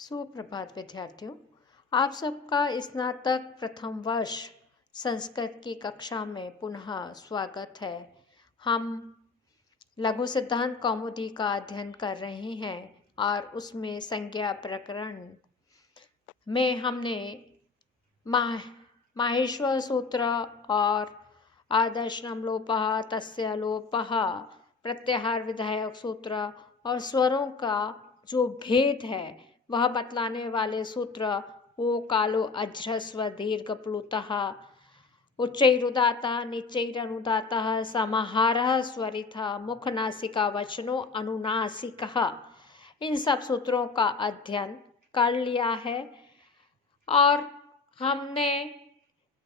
सुप्रभात विद्यार्थियों, आप सबका स्नातक प्रथम वर्ष संस्कृत की कक्षा में पुनः स्वागत है। हम लघु सिद्धांत कौमुदी का अध्ययन कर रहे हैं और उसमें संज्ञा प्रकरण में हमने माहेश्वर सूत्र और आदर्शनम लोपः तस्य लोपः प्रत्याहार विधायक सूत्र और स्वरों का जो भेद है वह बतलाने वाले सूत्र ओ कालो अज्रस्व दीर्घ प्लुतः उच्चैरुदातः निच्चैरनुदातः समाहारः स्वरितः मुख नासिका वचनो अनुनासिकः, इन सब सूत्रों का अध्ययन कर लिया है और हमने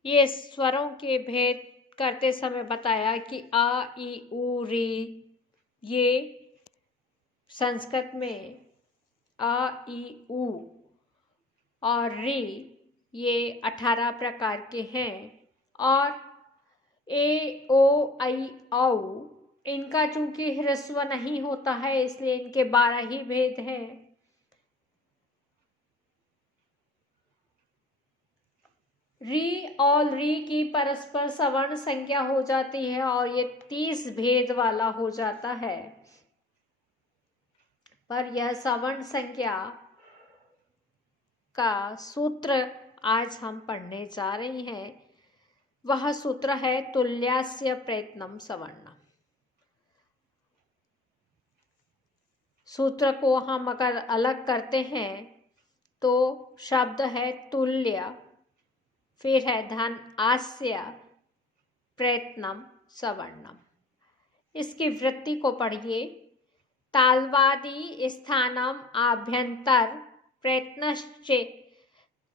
ये स्वरों के भेद करते समय बताया कि आ ई उ री, ये संस्कृत में आ ई उ और री ये 18 प्रकार के हैं और ए ओ आई औ इनका चूंकि ह्रस्व नहीं होता है इसलिए इनके 12 ही भेद हैं। री और री की परस्पर सवर्ण संख्या हो जाती है और ये 30 भेद वाला हो जाता है, पर यह सवर्ण संख्या का सूत्र आज हम पढ़ने जा रहे हैं। वह सूत्र है तुल्यास्य प्रयत्नम सवर्णम। सूत्र को हम अगर अलग करते हैं तो शब्द है तुल्य, फिर है धन आस्य प्रयत्नम सवर्णम। इसकी वृत्ति को पढ़िए। तालवादी स्थानम आभ्यंतर प्रयत्नश्चे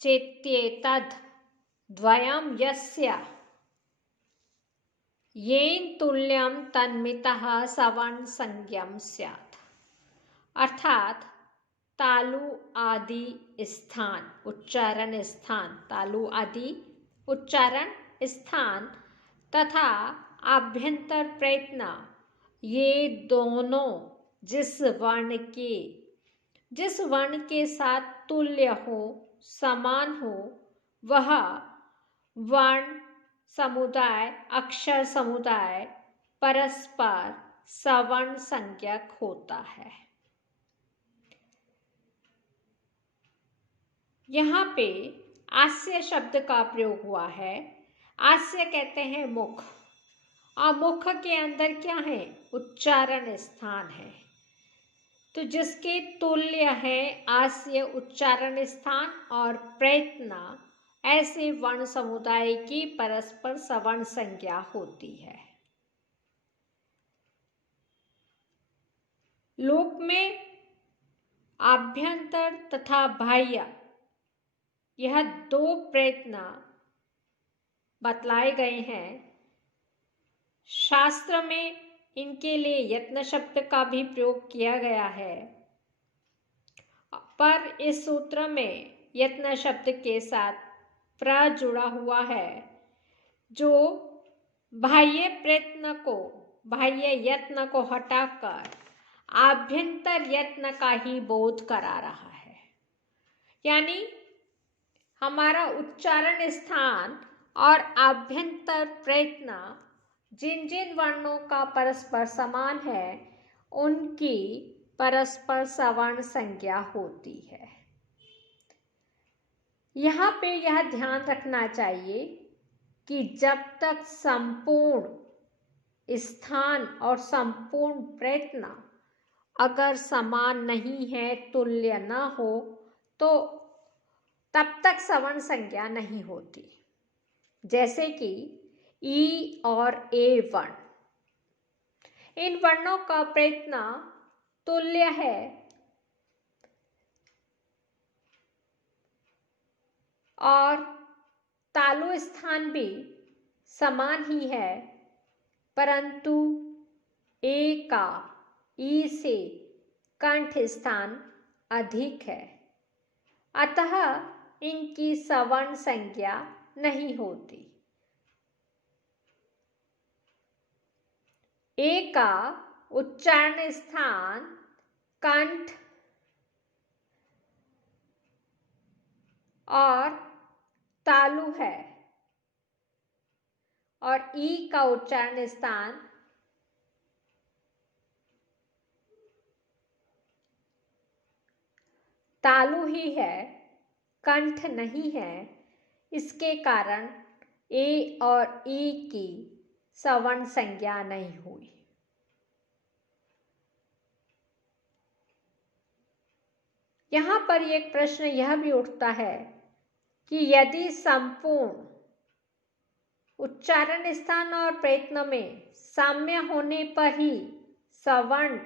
चेत्येतद् द्वयं यस्य येन तुल्यम तन्मितः सवर्ण संज्ञम स्यात्। अर्थात तालु आदि स्थान उच्चारण स्थान, तालु आदि उच्चारण स्थान तथा आभ्यंतर प्रयत्न, ये दोनों जिस वर्ण के साथ तुल्य हो, समान हो, वह वर्ण समुदाय अक्षर समुदाय परस्पर सवर्ण संज्ञक होता है। यहाँ पे आस्य शब्द का प्रयोग हुआ है। आस्य कहते हैं मुख, और मुख के अंदर क्या है? उच्चारण स्थान है। तो जिसके तुल्य है आस्य उच्चारण स्थान और प्रयत्न, ऐसे वर्ण समुदाय की परस्पर सवर्ण संज्ञा होती है। लोक में आभ्यंतर तथा बाह्य, यह 2 प्रयत्न बतलाए गए हैं। शास्त्र में इनके लिए यत्न शब्द का भी प्रयोग किया गया है, पर इस सूत्र में यत्न शब्द के साथ प्र जुड़ा हुआ है, जो बाह्य प्रयत्न को, बाह्य यत्न को हटाकर आभ्यंतर यत्न का ही बोध करा रहा है। यानी हमारा उच्चारण स्थान और आभ्यंतर प्रयत्न जिन जिन वर्णों का परस्पर समान है, उनकी परस्पर सवर्ण संज्ञा होती है। यहाँ पे यह ध्यान रखना चाहिए कि जब तक संपूर्ण स्थान और संपूर्ण प्रयत्न अगर समान नहीं है, तुल्य न हो, तो तब तक सवर्ण संज्ञा नहीं होती। जैसे कि ई और ए वर्ण, इन वर्णों का प्रयत्न तुल्य है और तालु स्थान भी समान ही है, परंतु ए का ई से कंठ स्थान अधिक है, अतः इनकी सवर्ण संज्ञा नहीं होती। ए का उच्चारण स्थान कंठ और तालु है और ई का उच्चारण स्थान तालु ही है, कंठ नहीं है। इसके कारण ए और ई की सवर्ण संज्ञा नहीं हुई। यहां पर एक प्रश्न यह भी उठता है कि यदि संपूर्ण उच्चारण स्थान और प्रयत्न में साम्य होने पर ही सवर्ण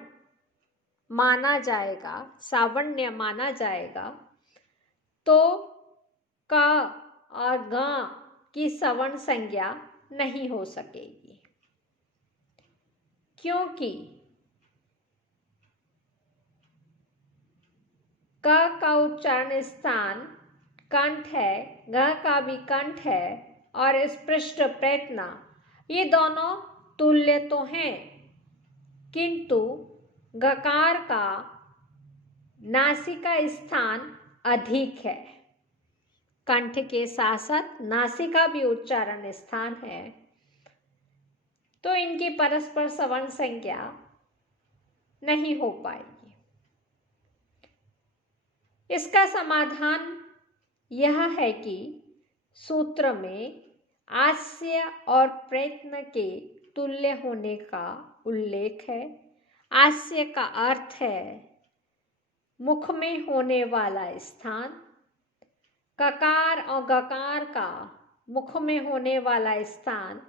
माना जाएगा, सावण्य माना जाएगा, तो क और ग की सवर्ण संज्ञा नहीं हो सकेगी, क्योंकि क का उच्चारण स्थान कंठ है, ग का भी कंठ है और स्पृष्ट प्रयत्न, ये दोनों तुल्य तो हैं, किंतु गकार का नासिका स्थान अधिक है। कंठ के साथ साथ नासिका भी उच्चारण स्थान है, तो इनकी परस्पर सवर्ण संज्ञा नहीं हो पाएगी। इसका समाधान यह है कि सूत्र में आस्य और प्रयत्न के तुल्य होने का उल्लेख है। आस्य का अर्थ है मुख में होने वाला स्थान, ककार और गकार का मुख में होने वाला स्थान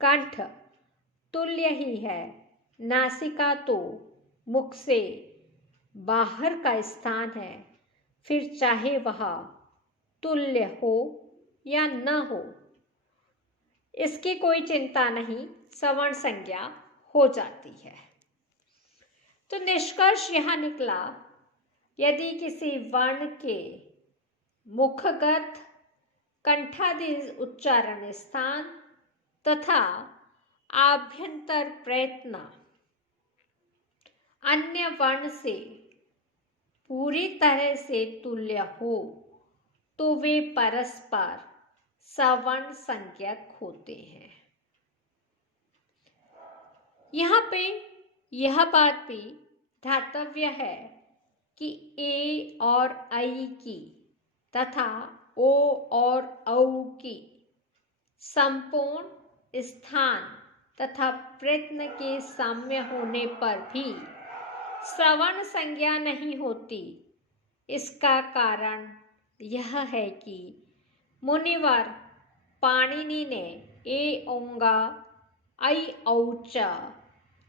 कंठ तुल्य ही है। नासिका तो मुख से बाहर का स्थान है, फिर चाहे वह तुल्य हो या न हो, इसकी कोई चिंता नहीं, सवर्ण संज्ञा हो जाती है। तो निष्कर्ष यह निकला, यदि किसी वर्ण के मुखगत कंठादि उच्चारण स्थान तथा आभ्यंतर प्रयत्न अन्य वर्ण से पूरी तरह से तुल्य हो, तो वे परस्पर सवर्ण संज्ञक होते हैं। यहाँ पे यह बात भी ध्यातव्य है कि ए और ऐ की तथा ओ और औ की संपूर्ण स्थान तथा प्रयत्न के साम्य होने पर भी सवर्ण संज्ञा नहीं होती। इसका कारण यह है कि मुनिवर पाणिनि ने ए ओंगा ऐ औच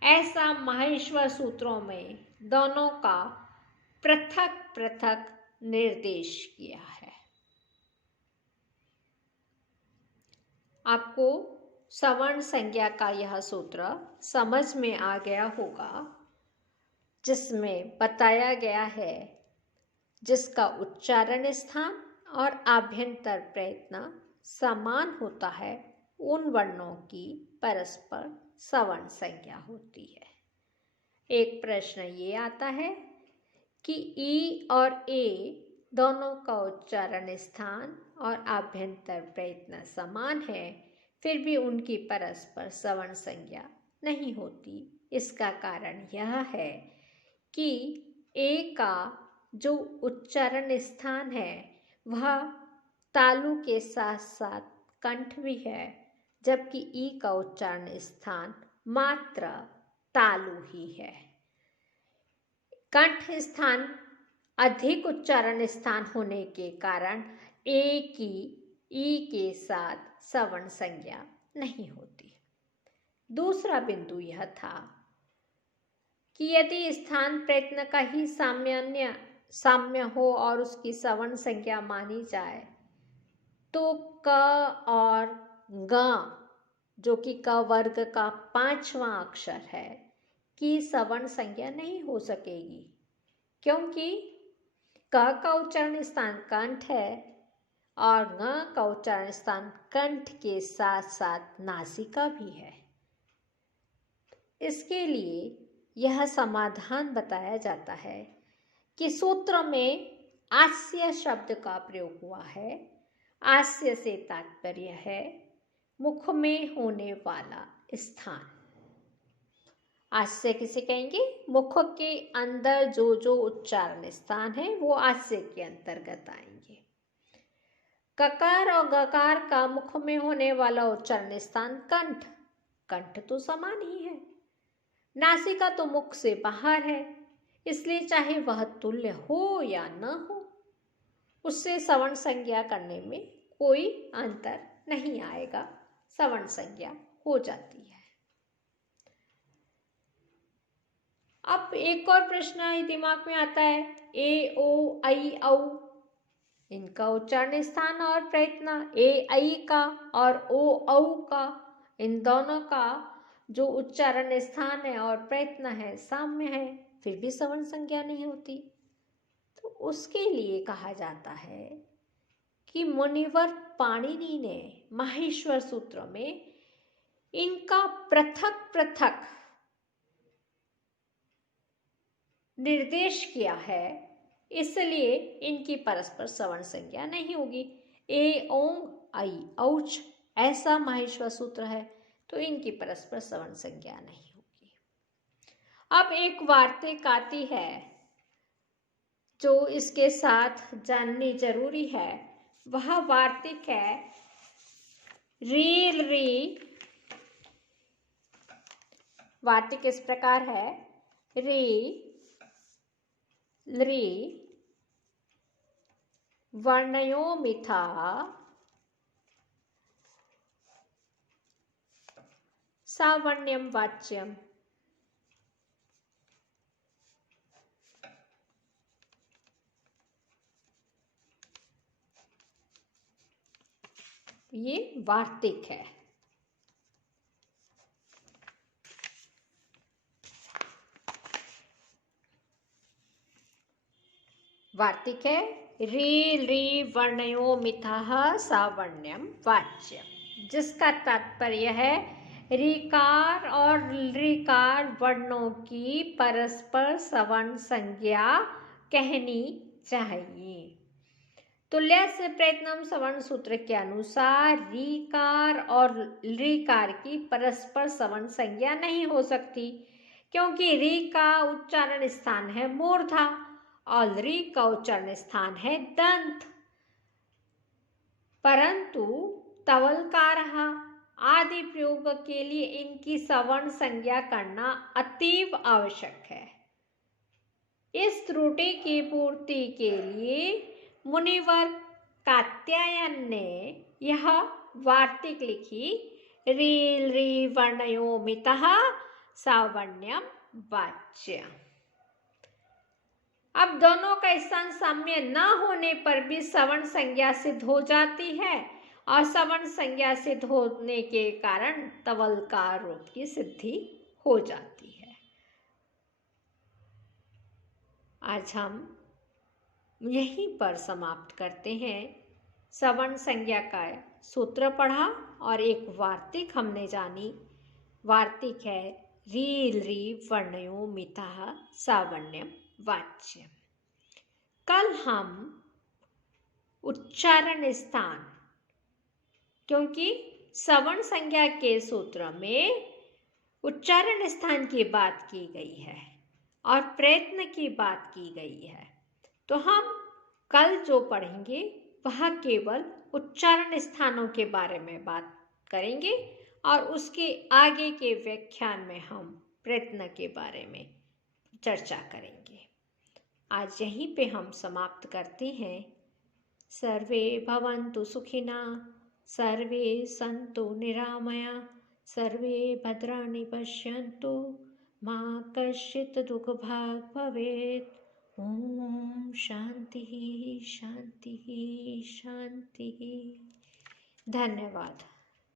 ऐसा माहेश्वर सूत्रों में दोनों का पृथक पृथक निर्देश किया है। आपको सवर्ण संज्ञा का यह सूत्र समझ में आ गया होगा, जिसमें बताया गया है जिसका उच्चारण स्थान और आभ्यंतर प्रयत्न समान होता है, उन वर्णों की परस्पर सवर्ण संज्ञा होती है। एक प्रश्न ये आता है कि ई और ए दोनों का उच्चारण स्थान और आभ्यंतर प्रयत्न समान है, फिर भी उनकी परस्पर सवर्ण संज्ञा नहीं होती। इसका कारण यह है कि ए का जो उच्चारण स्थान है वह तालु के साथ साथ कंठ भी है, जबकि ई का उच्चारण स्थान मात्र तालु ही है। कंठ स्थान अधिक उच्चारण स्थान होने के कारण ए की ई के साथ सवर्ण संज्ञा नहीं होती। दूसरा बिंदु यह था कि यदि स्थान प्रयत्न का ही साम्य हो और उसकी सवर्ण संज्ञा मानी जाए, तो क और ग, जो कि क वर्ग का 5वां अक्षर है, की सवर्ण संज्ञा नहीं हो सकेगी, क्योंकि क का उच्चारण स्थान कंठ है और ग का उच्चारण स्थान कंठ के साथ साथ नासिका भी है। इसके लिए यह समाधान बताया जाता है कि सूत्र में आस्य शब्द का प्रयोग हुआ है। आस्य से तात्पर्य है मुख में होने वाला स्थान। आस्य किसे कहेंगे? मुख के अंदर जो जो उच्चारण स्थान है वो आस्य के अंतर्गत आएंगे। ककार और गकार का मुख में होने वाला उच्चारण स्थान कंठ। कंठ तो समान ही है। नासिका तो मुख से बाहर है, इसलिए चाहे वह तुल्य हो या न हो, उससे सवर्ण संज्ञा करने में कोई अंतर नहीं आएगा, सवर्ण संज्ञा हो जाती है। अब एक और प्रश्न दिमाग में आता है, ए ओ ऐ औ, इनका उच्चारण स्थान और प्रयत्न, ए ऐ का और ओ औ का, इन दोनों का जो उच्चारण स्थान है और प्रयत्न है साम्य है, फिर भी सवर्ण संज्ञा नहीं होती। तो उसके लिए कहा जाता है कि मुनिवर पाणिनि ने माहेश्वर सूत्र में इनका पृथक पृथक निर्देश किया है, इसलिए इनकी परस्पर सवर्ण संज्ञा नहीं होगी। ए ओंग ऐ औच ऐसा माहेश्वर सूत्र है, तो इनकी परस्पर सवर्ण संज्ञा नहीं होगी। अब एक वार्तिक आती है जो इसके साथ जाननी जरूरी है। वह वार्तिक है रील री। वार्तिक इस प्रकार है, री लृ वर्णयो मिथा सावर्ण्यम वाच्यम। ये वार्तिक है। वार्तिक है री लृ वर्णयो मिथः सावर्ण्यम वाच्यम, जिसका तात्पर्य है ऋकार और लृकार वर्णों की परस्पर सवर्ण संज्ञा कहनी चाहिए। तुल्य से प्रयत्नम सवर्ण सूत्र के अनुसार ऋकार और लृकार की परस्पर सवर्ण संज्ञा नहीं हो सकती, क्योंकि ऋ का उच्चारण स्थान है मूर्धा और लृ का उच्चारण स्थान है दंत। परंतु तवलकारः आदि प्रयोग के लिए इनकी सवर्ण संज्ञा करना अतीव आवश्यक है। इस त्रुटि की पूर्ति के लिए मुनिवर कात्यायन ने यह वार्तिक लिखी, रील री वर्णयो मितः सावर्ण्यम वाच्य। अब दोनों का स्थान साम्य न होने पर भी सवर्ण संज्ञा सिद्ध हो जाती है, और सवर्ण संज्ञा सिद्ध होने के कारण तवलकार रूप की सिद्धि हो जाती है। आज हम यहीं पर समाप्त करते हैं। सवर्ण संज्ञा का सूत्र पढ़ा और एक वार्तिक हमने जानी। वार्तिक है रील री वर्णयो मितः सावर्ण्यम वाच्य। कल हम उच्चारण स्थान, क्योंकि सवर्ण संज्ञा के सूत्र में उच्चारण स्थान की बात की गई है और प्रयत्न की बात की गई है, तो हम कल जो पढ़ेंगे वह केवल उच्चारण स्थानों के बारे में बात करेंगे और उसके आगे के व्याख्यान में हम प्रयत्न के बारे में चर्चा करेंगे। आज यहीं पे हम समाप्त करते हैं। सर्वे भवन्तु सुखिनः, सर्वे सन्तु निरामया, सर्वे भद्राणि पश्यन्तु, मा कश्चित् दुःखभाग् भवेत्। ओम शांति शांति शांति। धन्यवाद।